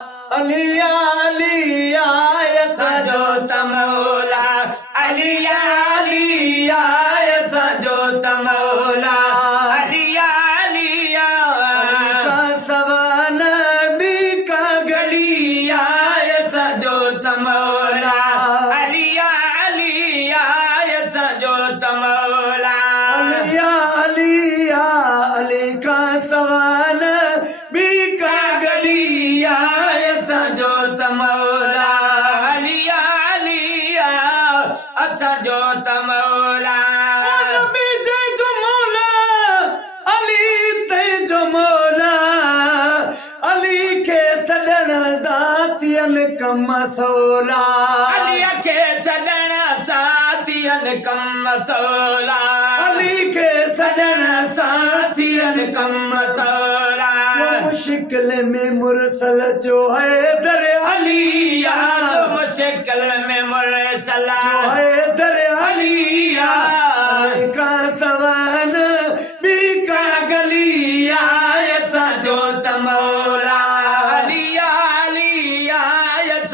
अलिया अलिया सजो तमौला अलिया अलिया सजो तमौला अलिया अलिया का सवान भी का गलिया सजो तमौला अलिया अलिया सजो तमौला अलिया अलिया अली का सवान भी का गलिया सजो तमौला अलिया अलिया सजो तमौला नबी जय जो मौला अली ते जो मौला अली के सदन जातियन कम मसौला अली के सदन साथियन कम मसौला अली के सदन साथियन कम मसौला मुश्किल में मुरसल जो है दर अलिया मुश्किल में मुरसल जो है दर अलिया का सवान भी का गलिया सजो तमौला अलिया अलिया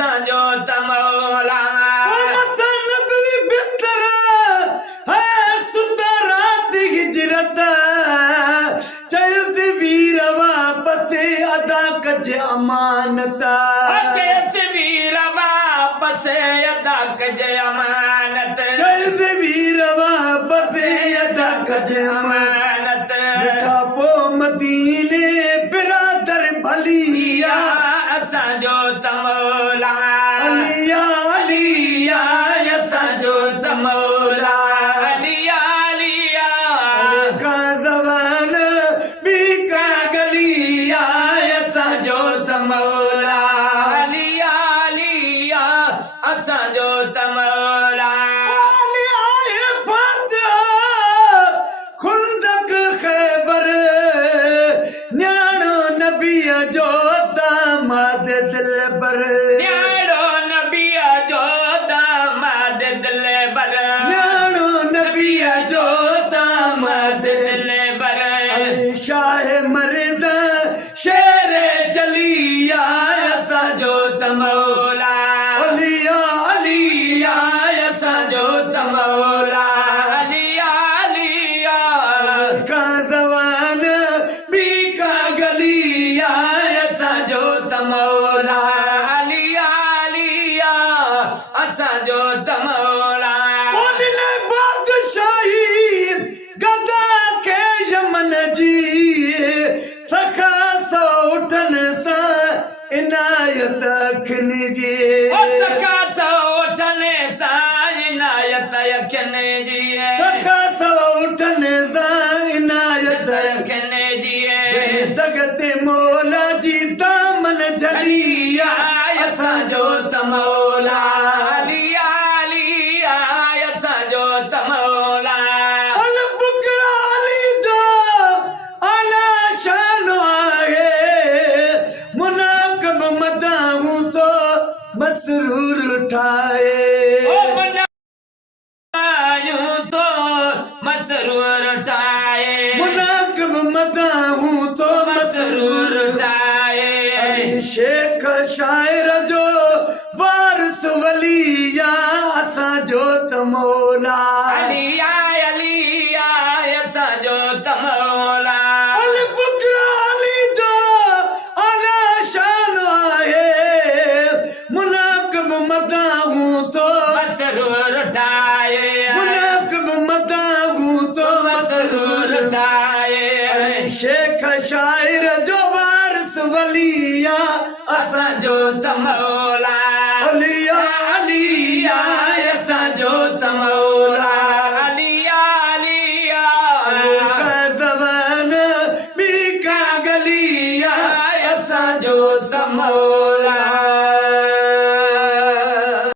सजो तमौला नबी बिस्तर है सुता रात हिजरत चल वीर वापस अदा कज अमानत वीर वापस अदा कज अमानत चल वीर वापस अदा कज अमानत बेटा पो मदीने बिरादर भलिया सजो तमौला अलिया अलिया सजो तमौला अलिया अलिया का जवान भी का गलिया सजो तमौला अलिया अलिया सजो तमौला अलिया फातिहा खुंदक खैबर न्याणो नबी जो दामाद दिलबर न्याणो नबी जो दामाद दिलबर न्याणो नबी जो दामाद दिलबर शाह मर्द शेर जलिया सजो तमौला अलिया अलिया सजो तमौला अलिया अलिया का जवान भी का गलिया सजो तमौला अलिया अलिया सजो तमौला बादशाही गदा के यमन जी सखा सो उठन सा इनायत अखनी जी सखा सो उठन सा इनायत अखनी जी सखा सो उठन सा इनायत अखनी जी जगत मौला जी दामन झलिया सजो तमौला अलिया अलिया सजो तमौला मसरूर उठाए तो मसरूर उठाए मुनाकब मदाहू तो मसरूर उठाए शेख शायर जो वारिस वलिया असा जो तमौला अलिया अलिया असा जो तमौला मदाहू तो मसरूर उठाए मुनाकब मदाहू तो मसरूर उठाए शेख शायर जो वारिस वलिया असा जो तमौला अलिया अलिया